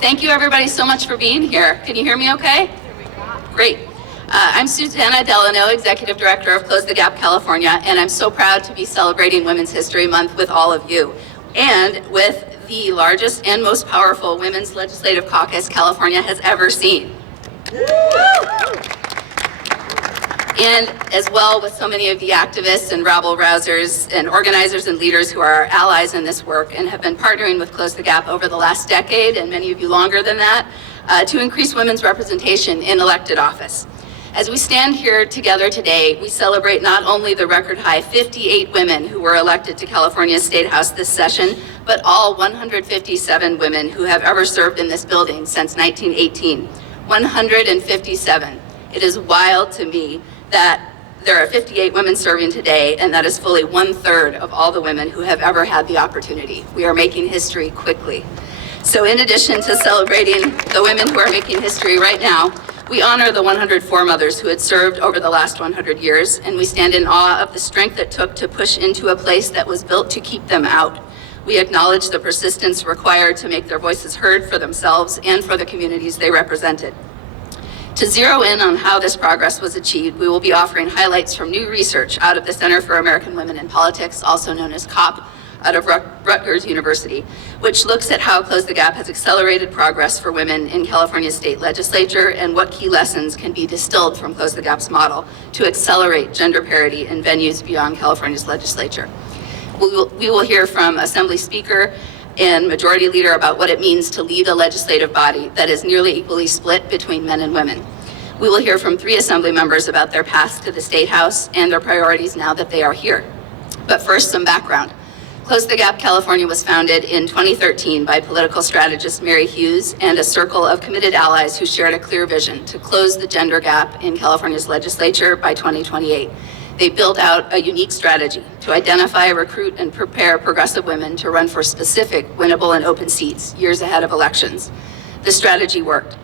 Thank you everybody so much for being here. Can you hear me okay? Great. I'm Susanna Delano, Executive Director of Close the Gap California, and I'm so proud to be celebrating Women's History Month with all of you, and with the largest and most powerful women's legislative caucus California has ever seen. And as well with so many of the activists and rabble-rousers and organizers and leaders who are our allies in this work and have been partnering with Close the Gap over the last decade, and many of you longer than that, to increase women's representation in elected office. As we stand here together today, we celebrate not only the record-high 58 women who were elected to California's State House this session, but all 157 women who have ever served in this building since 1918. 157. It is wild to me that there are 58 women serving today, and that is fully 1/3 of all the women who have ever had the opportunity. We are making history quickly. So in addition to celebrating the women who are making history right now, we honor the 104 mothers who had served over the last 100 years, and we stand in awe of the strength it took to push into a place that was built to keep them out. We acknowledge the persistence required to make their voices heard for themselves and for the communities they represented. To zero in on how this progress was achieved, we will be offering highlights from new research out of the Center for American Women in Politics, also known as COP, out of Rutgers University, which looks at how Close the Gap has accelerated progress for women in California's state legislature and what key lessons can be distilled from Close the Gap's model to accelerate gender parity in venues beyond California's legislature. We will hear from Assembly Speaker and Majority Leader about what it means to lead a legislative body that is nearly equally split between men and women. We will hear from 3 Assembly members about their paths to the State House and their priorities now that they are here. But first, some background. Close the Gap California was founded in 2013 by political strategist Mary Hughes and a circle of committed allies who shared a clear vision to close the gender gap in California's legislature by 2028. They built out a unique strategy to identify, recruit, and prepare progressive women to run for specific winnable and open seats years ahead of elections. The strategy worked.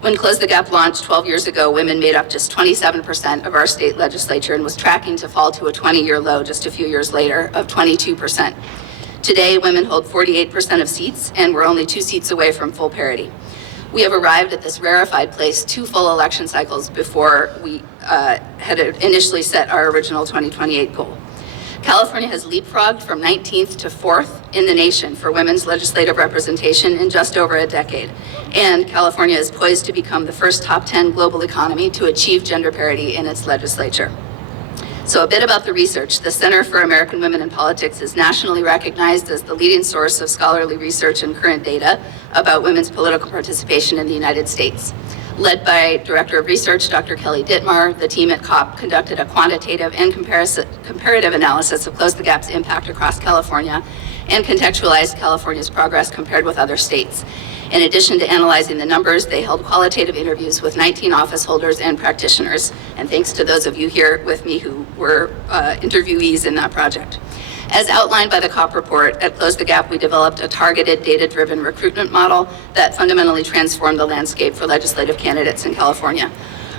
When Close the Gap launched 12 years ago, women made up just 27% of our state legislature and was tracking to fall to a 20-year low just a few years later of 22%. Today, women hold 48% of seats, and we're only 2 seats away from full parity. We have arrived at this rarefied place 2 full election cycles before we had initially set our original 2028 goal. California has leapfrogged from 19th to 4th in the nation for women's legislative representation in just over a decade. And California is poised to become the first top 10 global economy to achieve gender parity in its legislature. So a bit about the research. The Center for American Women in Politics is nationally recognized as the leading source of scholarly research and current data about women's political participation in the United States. Led by Director of Research, Dr. Kelly Dittmar, the team at COP conducted a quantitative and comparative analysis of Close the Gap's impact across California and contextualized California's progress compared with other states. In addition to analyzing the numbers, they held qualitative interviews with 19 office holders and practitioners, and thanks to those of you here with me who were interviewees in that project. As outlined by the COP report, at Close the Gap, we developed a targeted, data-driven recruitment model that fundamentally transformed the landscape for legislative candidates in California.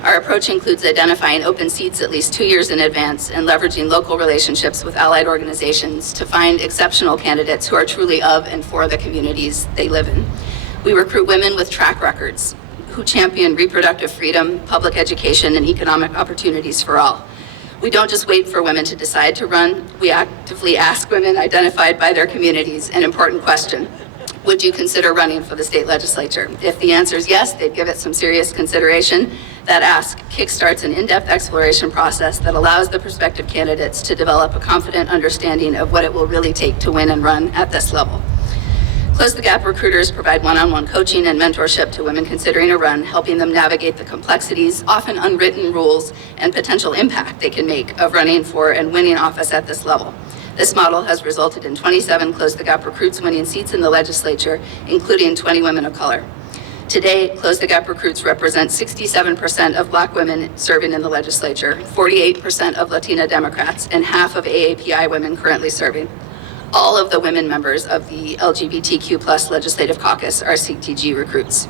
Our approach includes identifying open seats at least 2 years in advance and leveraging local relationships with allied organizations to find exceptional candidates who are truly of and for the communities they live in. We recruit women with track records who champion reproductive freedom, public education, and economic opportunities for all. We don't just wait for women to decide to run. We actively ask women identified by their communities an important question. Would you consider running for the state legislature? If the answer is yes, they'd give it some serious consideration. That ask kickstarts an in-depth exploration process that allows the prospective candidates to develop a confident understanding of what it will really take to win and run at this level. Close the Gap recruiters provide one-on-one coaching and mentorship to women considering a run, helping them navigate the complexities, often unwritten rules, and potential impact they can make of running for and winning office at this level. This model has resulted in 27 Close the Gap recruits winning seats in the legislature, including 20 women of color. Today, Close the Gap recruits represent 67% of Black women serving in the legislature, 48% of Latina Democrats, and half of AAPI women currently serving. All of the women members of the LGBTQ+ Legislative Caucus are CTG recruits.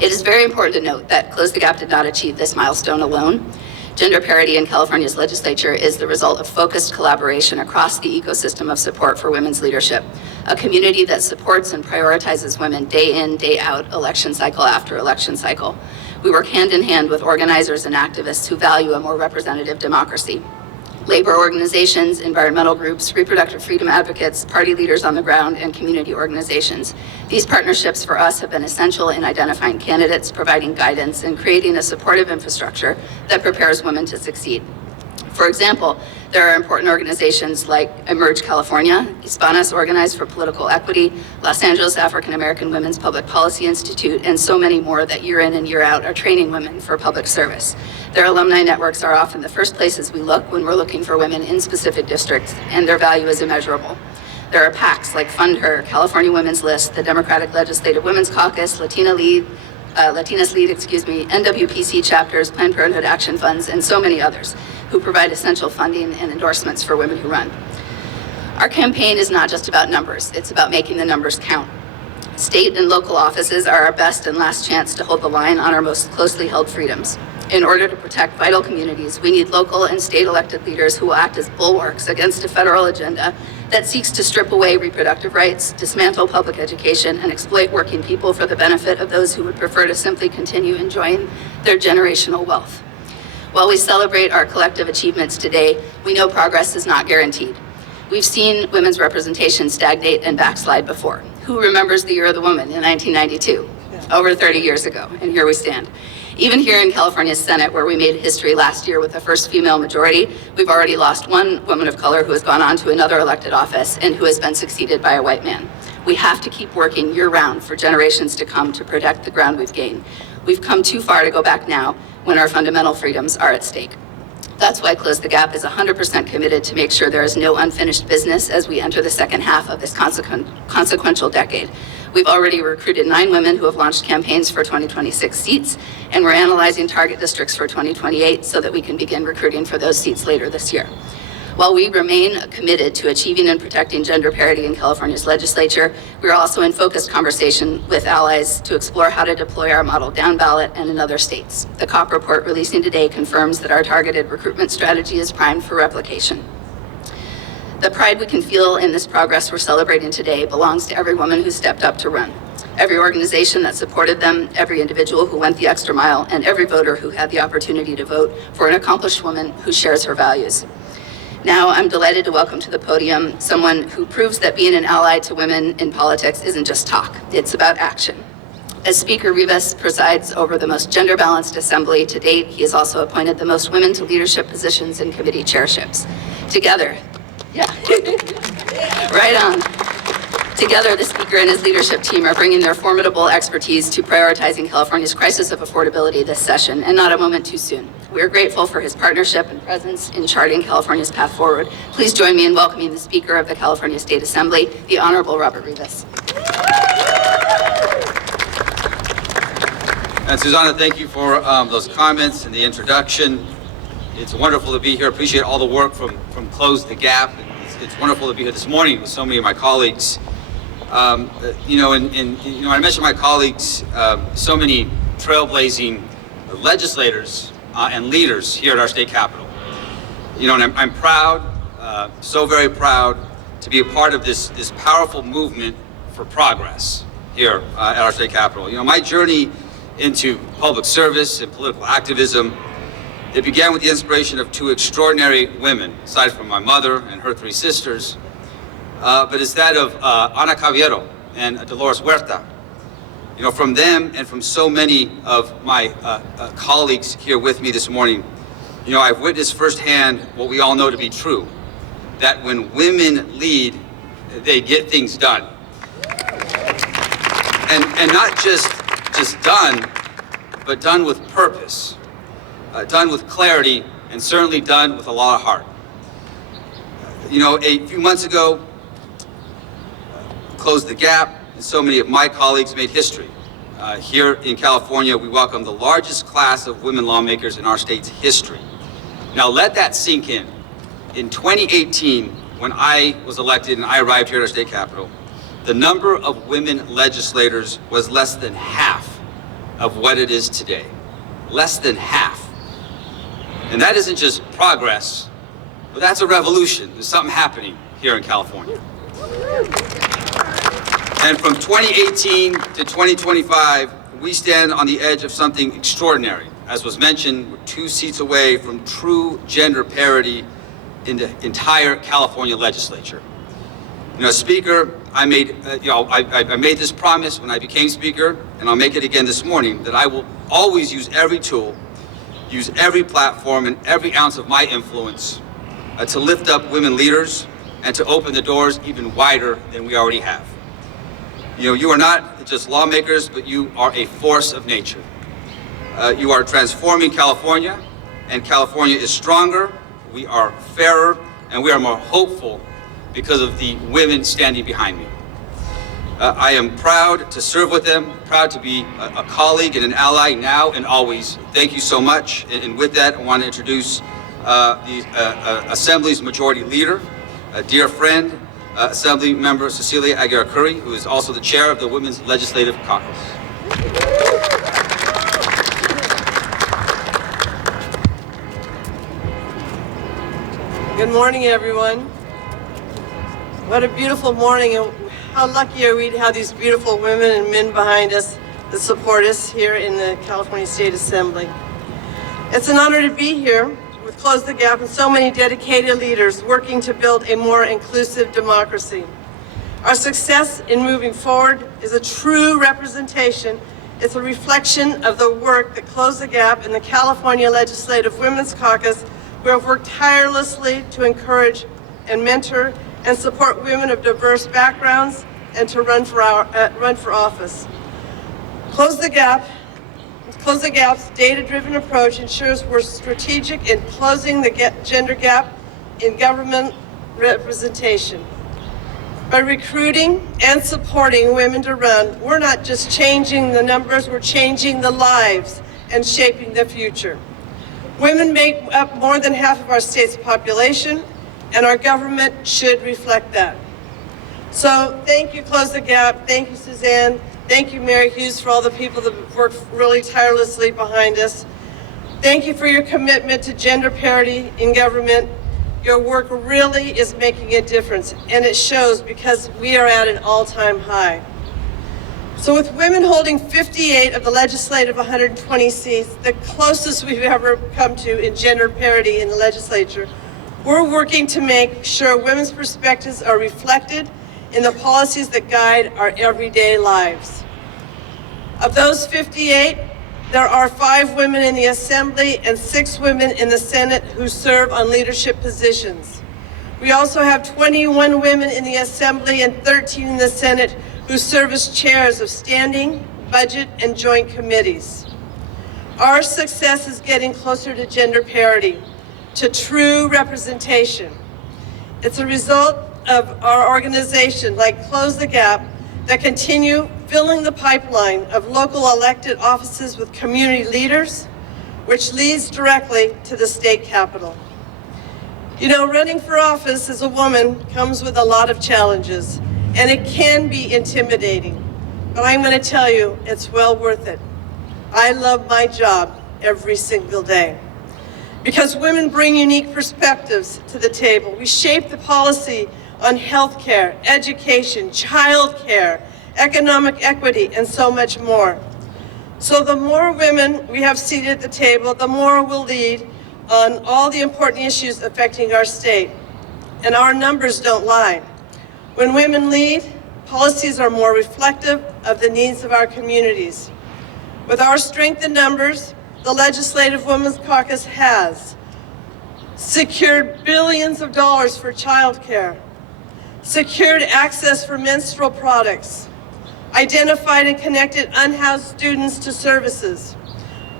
It is very important to note that Close the Gap did not achieve this milestone alone. Gender parity in California's legislature is the result of focused collaboration across the ecosystem of support for women's leadership. a community that supports and prioritizes women day in, day out, election cycle after election cycle. We work hand in hand with organizers and activists who value a more representative democracy. Labor organizations, environmental groups, reproductive freedom advocates, party leaders on the ground, and community organizations. These partnerships for us have been essential in identifying candidates, providing guidance, and creating a supportive infrastructure that prepares women to succeed. For example, there are important organizations like Emerge California, Hispanas Organized for Political Equity, Los Angeles African American Women's Public Policy Institute, and so many more that year in and year out are training women for public service. Their alumni networks are often the first places we look when we're looking for women in specific districts, and their value is immeasurable. There are PACs like Fund Her, California Women's List, the Democratic Legislative Women's Caucus, Latinas Lead, NWPC chapters, Planned Parenthood Action Funds, and so many others who provide essential funding and endorsements for women who run. Our campaign is not just about numbers, it's about making the numbers count. State and local offices are our best and last chance to hold the line on our most closely held freedoms. In order to protect vital communities, we need local and state elected leaders who will act as bulwarks against a federal agenda that seeks to strip away reproductive rights, dismantle public education, and exploit working people for the benefit of those who would prefer to simply continue enjoying their generational wealth. While we celebrate our collective achievements today, we know progress is not guaranteed. We've seen women's representation stagnate and backslide before. Who remembers the Year of the Woman in 1992? Over 30 years ago, and here we stand. Even here in California's Senate, where we made history last year with the first female majority, we've already lost one woman of color who has gone on to another elected office and who has been succeeded by a white man. We have to keep working year-round for generations to come to protect the ground we've gained. We've come too far to go back now when our fundamental freedoms are at stake. That's why Close the Gap is 100% committed to make sure there is no unfinished business as we enter the second half of this consequential decade. We've already recruited 9 women who have launched campaigns for 2026 seats, and we're analyzing target districts for 2028 so that we can begin recruiting for those seats later this year. While we remain committed to achieving and protecting gender parity in California's legislature, we're also in focused conversation with allies to explore how to deploy our model down ballot and in other states. The COP report releasing today confirms that our targeted recruitment strategy is primed for replication. The pride we can feel in this progress we're celebrating today belongs to every woman who stepped up to run, every organization that supported them, every individual who went the extra mile, and every voter who had the opportunity to vote for an accomplished woman who shares her values. Now, I'm delighted to welcome to the podium someone who proves that being an ally to women in politics isn't just talk, it's about action. As Speaker Rivas presides over the most gender-balanced assembly to date, he has also appointed the most women to leadership positions and committee chairships. Together, right on. Together, the Speaker and his leadership team are bringing their formidable expertise to prioritizing California's crisis of affordability this session, and not a moment too soon. We're grateful for his partnership and presence in charting California's path forward. Please join me in welcoming the Speaker of the California State Assembly, the Honorable Robert Rivas. And Susanna, thank you for those comments and the introduction. It's wonderful to be here. Appreciate all the work from Close the Gap. It's wonderful to be here this morning with so many of my colleagues. I mentioned my colleagues, so many trailblazing legislators and leaders here at our state capitol. And I'm proud, so very proud to be a part of this powerful movement for progress here at our state capitol. My journey into public service and political activism, it began with the inspiration of 2 extraordinary women, aside from my mother and her 3 sisters, but it's that of Ana Caballero and Dolores Huerta. From them and from so many of my colleagues here with me this morning, I've witnessed firsthand what we all know to be true, that when women lead, they get things done. And not just done, but done with purpose, done with clarity, and certainly done with a lot of heart. A few months ago, Closed the Gap, and so many of my colleagues made history. Here in California, we welcomed the largest class of women lawmakers in our state's history. Now let that sink in. In 2018, when I was elected and I arrived here at our state capitol, the number of women legislators was less than half of what it is today. Less than half. And that isn't just progress, but that's a revolution. There's something happening here in California. And from 2018 to 2025, we stand on the edge of something extraordinary. As was mentioned, we're 2 seats away from true gender parity in the entire California legislature. You know, Speaker, I made this promise when I became Speaker, and I'll make it again this morning, that I will always use every tool, use every platform and every ounce of my influence to lift up women leaders and to open the doors even wider than we already have. You know, you are not just lawmakers, but you are a force of nature. You are transforming California, and California is stronger, we are fairer, and we are more hopeful because of the women standing behind me. I am proud to serve with them, proud to be a colleague and an ally now and always. Thank you so much. And with that, I want to introduce the Assembly's Majority Leader, a dear friend, Assembly Member Cecilia Aguiar-Curry, who is also the chair of the Women's Legislative Caucus. Good morning, everyone. What a beautiful morning, and how lucky are we to have these beautiful women and men behind us that support us here in the California State Assembly. It's an honor to be here with Close the Gap and so many dedicated leaders working to build a more inclusive democracy. Our success in moving forward is a true representation. It's a reflection of the work that Close the Gap and the California Legislative Women's Caucus, who have worked tirelessly to encourage and mentor and support women of diverse backgrounds and to run for office. Close the Gap's data-driven approach ensures we're strategic in closing the gender gap in government representation. By recruiting and supporting women to run, we're not just changing the numbers, we're changing the lives and shaping the future. Women make up more than half of our state's population, and our government should reflect that. So thank you, Close the Gap. Thank you, Suzanne. Thank you, Mary Hughes, for all the people that worked really tirelessly behind us. Thank you for your commitment to gender parity in government. Your work really is making a difference, and it shows because we are at an all-time high. So with women holding 58 of the legislative 120 seats, the closest we've ever come to in gender parity in the legislature, we're working to make sure women's perspectives are reflected in the policies that guide our everyday lives. Of those 58, there are 5 women in the Assembly and 6 women in the Senate who serve on leadership positions. We also have 21 women in the Assembly and 13 in the Senate who serve as chairs of standing, budget, and joint committees. Our success is getting closer to gender parity, to true representation. It's a result of our organization, like Close the Gap, that continue filling the pipeline of local elected offices with community leaders, which leads directly to the state capitol. You know, running for office as a woman comes with a lot of challenges, and it can be intimidating, but I'm going to tell you, it's well worth it. I love my job every single day. Because women bring unique perspectives to the table. We shape the policy on healthcare, education, childcare, economic equity, and so much more. So the more women we have seated at the table, the more we'll lead on all the important issues affecting our state. And our numbers don't lie. When women lead, policies are more reflective of the needs of our communities. With our strength in numbers, the Legislative Women's Caucus has secured billions of dollars for childcare, secured access for menstrual products, identified and connected unhoused students to services,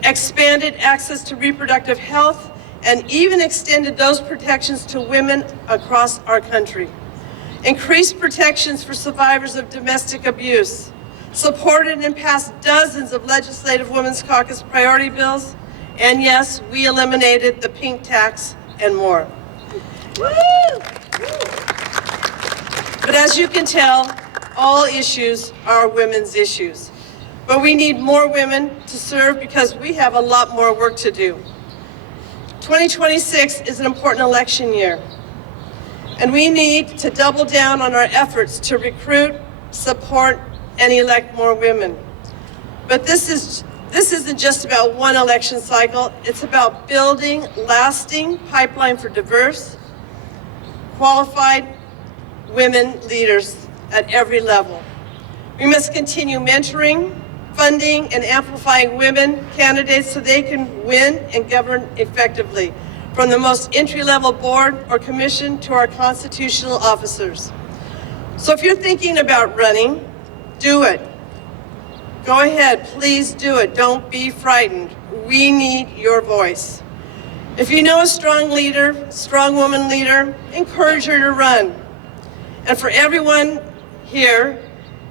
expanded access to reproductive health, and even extended those protections to women across our country. Increased protections for survivors of domestic abuse, supported and passed dozens of Legislative Women's Caucus priority bills, and yes, we eliminated the pink tax and more. But as you can tell, all issues are women's issues. But we need more women to serve because we have a lot more work to do. 2026 is an important election year, and we need to double down on our efforts to recruit, support, and elect more women. But this isn't just about one election cycle. It's about building lasting pipeline for diverse, qualified women leaders at every level. We must continue mentoring, funding, and amplifying women candidates so they can win and govern effectively, from the most entry-level board or commission to our constitutional officers. So if you're thinking about running, do it. Go ahead, please do it. Don't be frightened. We need your voice. If you know a strong leader, strong woman leader, encourage her to run. And for everyone here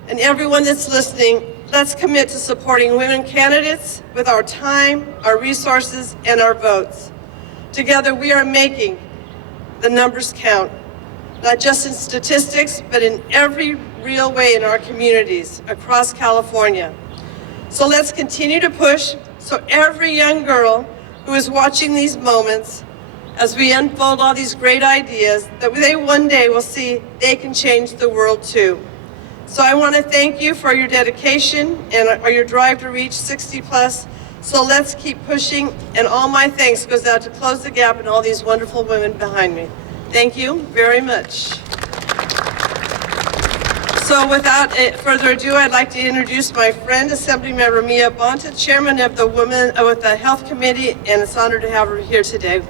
and everyone that's listening, let's commit to supporting women candidates with our time, our resources, and our votes. Together, we are making the numbers count, not just in statistics, but in every real way in our communities across California. So let's continue to push so every young girl who is watching these moments, as we unfold all these great ideas, that they one day will see they can change the world too. So I want to thank you for your dedication and your drive to reach 60 plus. So let's keep pushing, and all my thanks goes out to Close the Gap and all these wonderful women behind me. Thank you very much. So without further ado, I'd like to introduce my friend, Assemblymember Mia Bonta, Chairman of the with the Health Committee, and it's an honor to have her here today.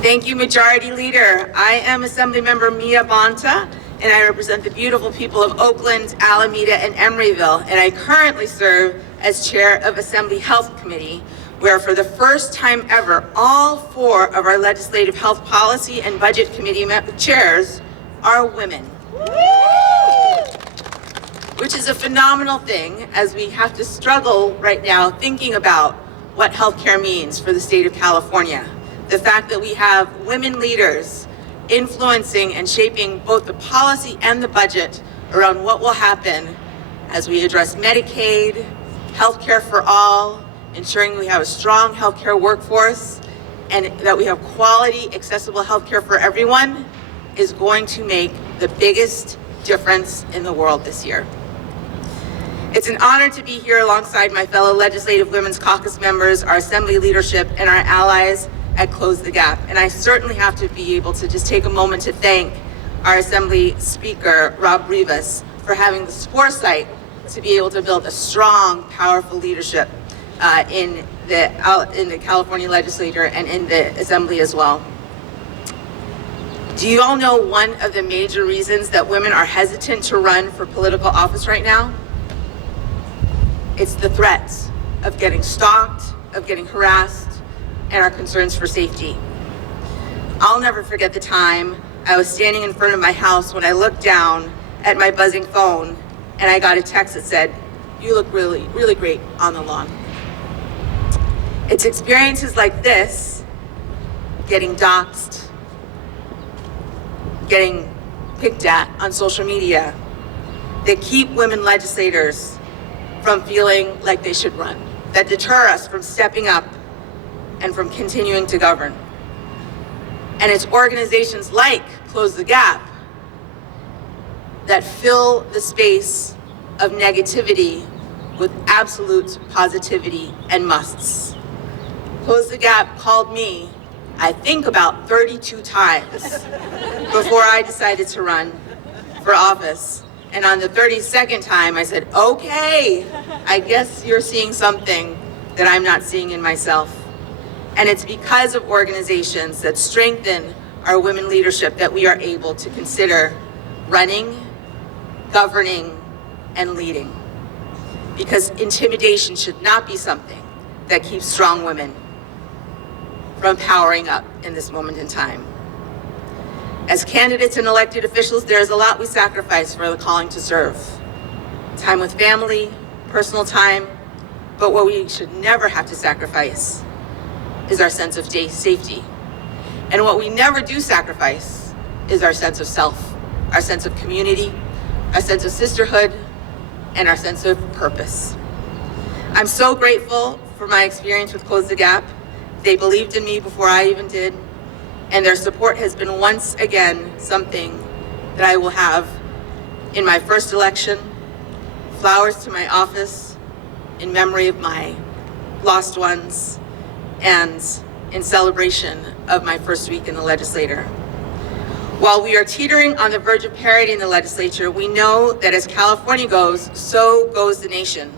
Thank you, Majority Leader. I am Assemblymember Mia Bonta, and I represent the beautiful people of Oakland, Alameda, and Emeryville, and I currently serve as Chair of Assembly Health Committee, where for the first time ever, all 4 of our Legislative Health Policy and Budget Committee chairs are women. Which is a phenomenal thing, as we have to struggle right now thinking about what healthcare means for the state of California. The fact that we have women leaders influencing and shaping both the policy and the budget around what will happen as we address Medicaid, healthcare for all, ensuring we have a strong healthcare workforce, and that we have quality, accessible healthcare for everyone, is going to make the biggest difference in the world this year. It's an honor to be here alongside my fellow Legislative Women's Caucus members, our Assembly leadership, and our allies at Close the Gap. And I certainly have to be able to just take a moment to thank our Assembly Speaker, Robert Rivas, for having this foresight to be able to build a strong, powerful leadership in the California Legislature and in the Assembly as well. Do you all know one of the major reasons that women are hesitant to run for political office right now? It's the threats of getting stalked, of getting harassed, and our concerns for safety. I'll never forget the time I was standing in front of my house when I looked down at my buzzing phone and I got a text that said, "You look really, really great on the lawn." It's experiences like this, getting doxxed, getting picked at on social media, that keep women legislators from feeling like they should run, that deter us from stepping up and from continuing to govern. And it's organizations like Close the Gap that fill the space of negativity with absolute positivity and musts. Close the Gap called me, I think about 32 times before I decided to run for office. And on the 32nd time, I said, okay, I guess you're seeing something that I'm not seeing in myself. And it's because of organizations that strengthen our women leadership that we are able to consider running, governing, and leading. Because intimidation should not be something that keeps strong women from powering up in this moment in time. As candidates and elected officials, there's a lot we sacrifice for the calling to serve. Time with family, personal time, but what we should never have to sacrifice is our sense of safety. And what we never do sacrifice is our sense of self, our sense of community, our sense of sisterhood, and our sense of purpose. I'm so grateful for my experience with Close the Gap. They believed in me before I even did. and their support has been once again something that I will have in my first election, flowers to my office in memory of my lost ones, and in celebration of my first week in the legislature. While we are teetering on the verge of parity in the legislature, we know that as California goes, so goes the nation.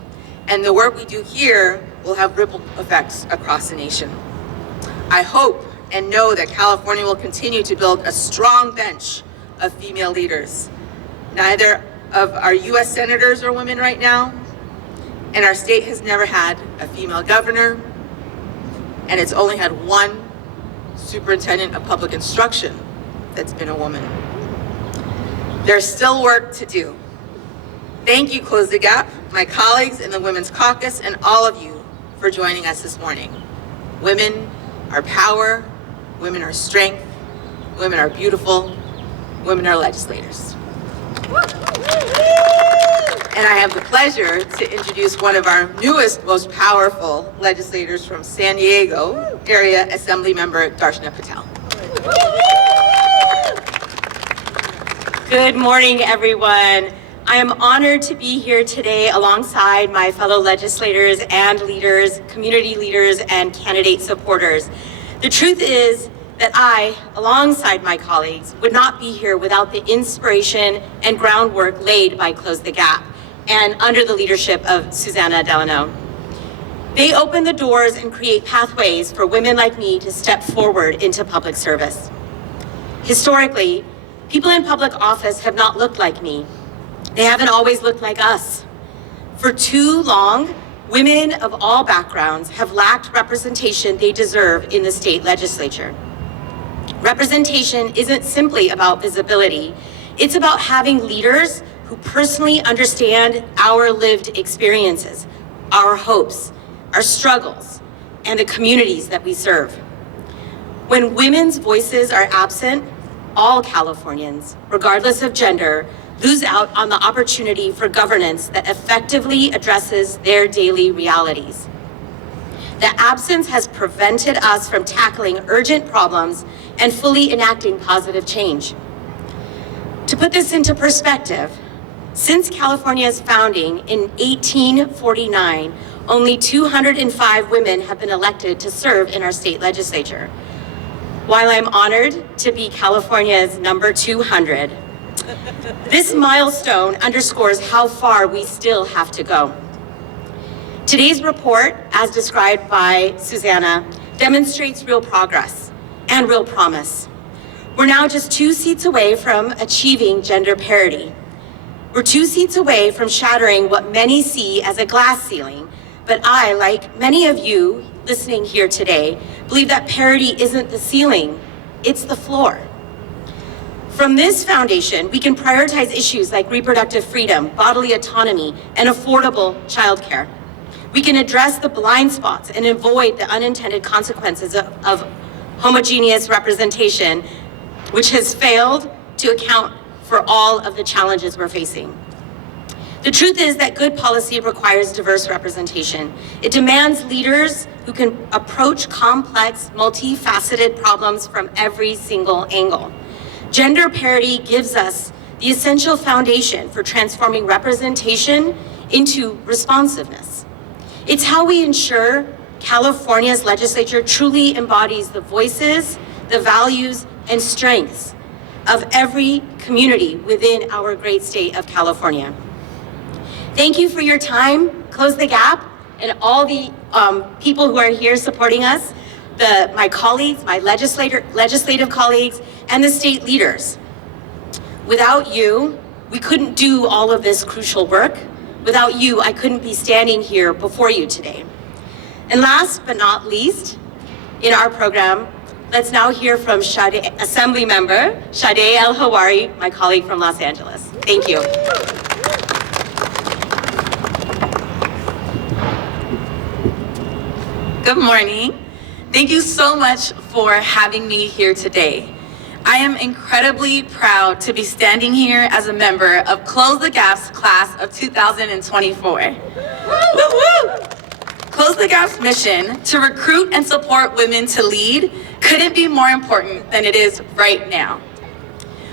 And the work we do here will have ripple effects across the nation. I hope and know that California will continue to build a strong bench of female leaders. Neither of our US senators are women right now, and our state has never had a female governor, and it's only had one superintendent of public instruction that's been a woman. There's still work to do. Thank you, Close the Gap, my colleagues in the Women's Caucus, and all of you for joining us this morning. Women are power, women are strength, women are beautiful, women are legislators. And I have the pleasure to introduce one of our newest, most powerful legislators from San Diego area, Assembly Member Darshana Patel. Good morning, everyone. I am honored to be here today alongside my fellow legislators and leaders, community leaders, and candidate supporters. The truth is that I, alongside my colleagues, would not be here without the inspiration and groundwork laid by Close the Gap and under the leadership of Susanna Delano. They open the doors and create pathways for women like me to step forward into public service. Historically, people in public office have not looked like me. They haven't always looked like us. For too long, women of all backgrounds have lacked representation they deserve in the state legislature. Representation isn't simply about visibility. It's about having leaders who personally understand our lived experiences, our hopes, our struggles, and the communities that we serve. When women's voices are absent, all Californians, regardless of gender, lose out on the opportunity for governance that effectively addresses their daily realities. The absence has prevented us from tackling urgent problems and fully enacting positive change. To put this into perspective, since California's founding in 1849, only 205 women have been elected to serve in our state legislature. While I'm honored to be California's number 200, this milestone underscores how far we still have to go. Today's report, as described by Susanna, demonstrates real progress and real promise. We're now just 2 seats away from achieving gender parity. We're 2 seats away from shattering what many see as a glass ceiling, but I, like many of you listening here today, believe that parity isn't the ceiling, it's the floor. From this foundation, we can prioritize issues like reproductive freedom, bodily autonomy, and affordable childcare. We can address the blind spots and avoid the unintended consequences of homogeneous representation, which has failed to account for all of the challenges we're facing. The truth is that good policy requires diverse representation. It demands leaders who can approach complex, multifaceted problems from every single angle. Gender parity gives us the essential foundation for transforming representation into responsiveness. It's how we ensure California's legislature truly embodies the voices, the values, and strengths of every community within our great state of California. Thank you for your time, Close the Gap, and all the people who are here supporting us, my colleagues, my legislative colleagues, and the state leaders. Without you, we couldn't do all of this crucial work. Without you, I couldn't be standing here before you today. And last but not least, in our program, let's now hear from Assembly Member Sade El-Hawari, my colleague from Los Angeles. Thank you. Good morning. Thank you so much for having me here today. I am incredibly proud to be standing here as a member of Close the Gap's class of 2024. Woo-woo! Close the Gap's mission to recruit and support women to lead couldn't be more important than it is right now.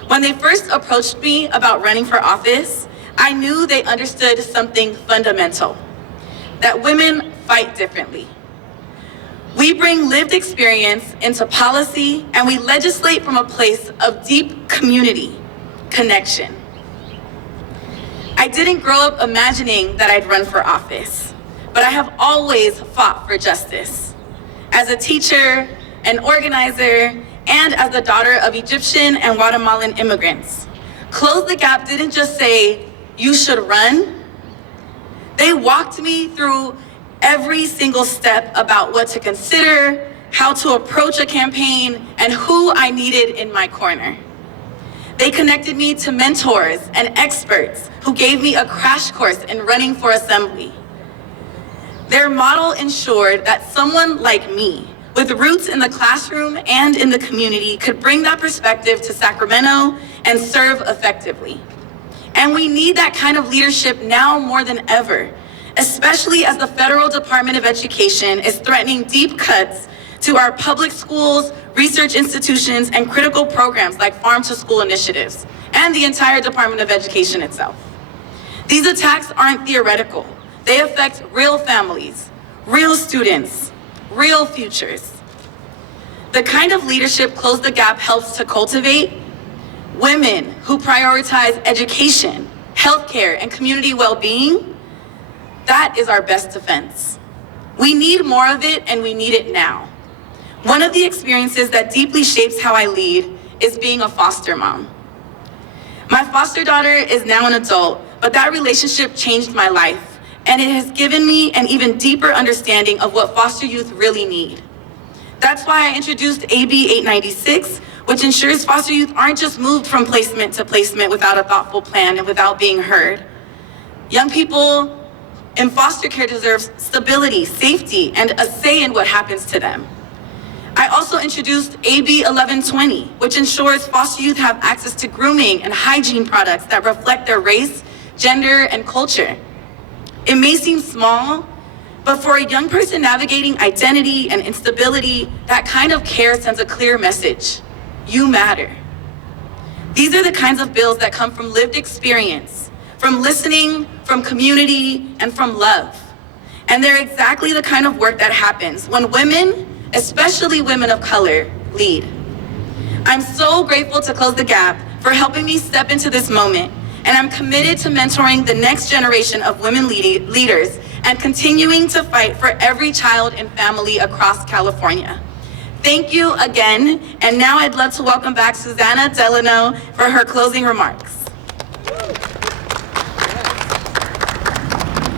When they first approached me about running for office, I knew they understood something fundamental, that women fight differently. We bring lived experience into policy, and we legislate from a place of deep community connection. I didn't grow up imagining that I'd run for office, but I have always fought for justice. As a teacher, an organizer, and as the daughter of Egyptian and Guatemalan immigrants, Close the Gap didn't just say, "You should run." They walked me through every single step about what to consider, how to approach a campaign, and who I needed in my corner. They connected me to mentors and experts who gave me a crash course in running for Assembly. Their model ensured that someone like me, with roots in the classroom and in the community, could bring that perspective to Sacramento and serve effectively. And we need that kind of leadership now more than ever, especially as the Federal Department of Education is threatening deep cuts to our public schools, research institutions, and critical programs like farm-to-school initiatives, and the entire Department of Education itself. These attacks aren't theoretical. They affect real families, real students, real futures. The kind of leadership Close the Gap helps to cultivate: women who prioritize education, healthcare, and community well-being. That is our best defense. We need more of it, and we need it now. One of the experiences that deeply shapes how I lead is being a foster mom. My foster daughter is now an adult, but that relationship changed my life, and it has given me an even deeper understanding of what foster youth really need. That's why I introduced AB 896, which ensures foster youth aren't just moved from placement to placement without a thoughtful plan and without being heard. Young people in foster care deserve stability, safety, and a say in what happens to them. I also introduced AB 1120, which ensures foster youth have access to grooming and hygiene products that reflect their race, gender, and culture. It may seem small, but for a young person navigating identity and instability, that kind of care sends a clear message: you matter. These are the kinds of bills that come from lived experience, from listening, from community, and from love. And they're exactly the kind of work that happens when women, especially women of color, lead. I'm so grateful to Close the Gap for helping me step into this moment, and I'm committed to mentoring the next generation of women leaders and continuing to fight for every child and family across California. Thank you again, and now I'd love to welcome back Susanna Delano for her closing remarks.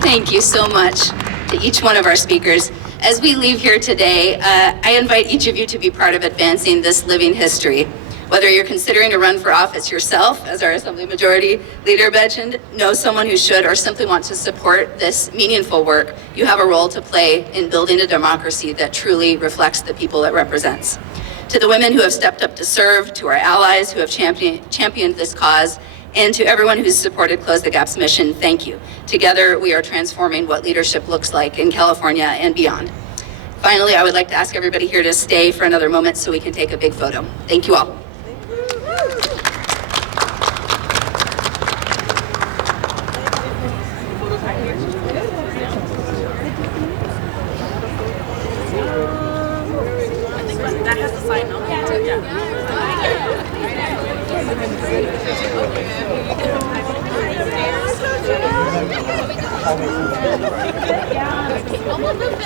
Thank you so much to each one of our speakers. As we leave here today, I invite each of you to be part of advancing this living history. Whether you're considering to run for office yourself, as our Assembly Majority Leader mentioned, know someone who should, or simply want to support this meaningful work, you have a role to play in building a democracy that truly reflects the people it represents. To the women who have stepped up to serve, to our allies who have championed this cause, and to everyone who's supported Close the Gap's mission, thank you. Together, we are transforming what leadership looks like in California and beyond. Finally, I would like to ask everybody here to stay for another moment so we can take a big photo. Thank you all. That has to sign on. Yeah.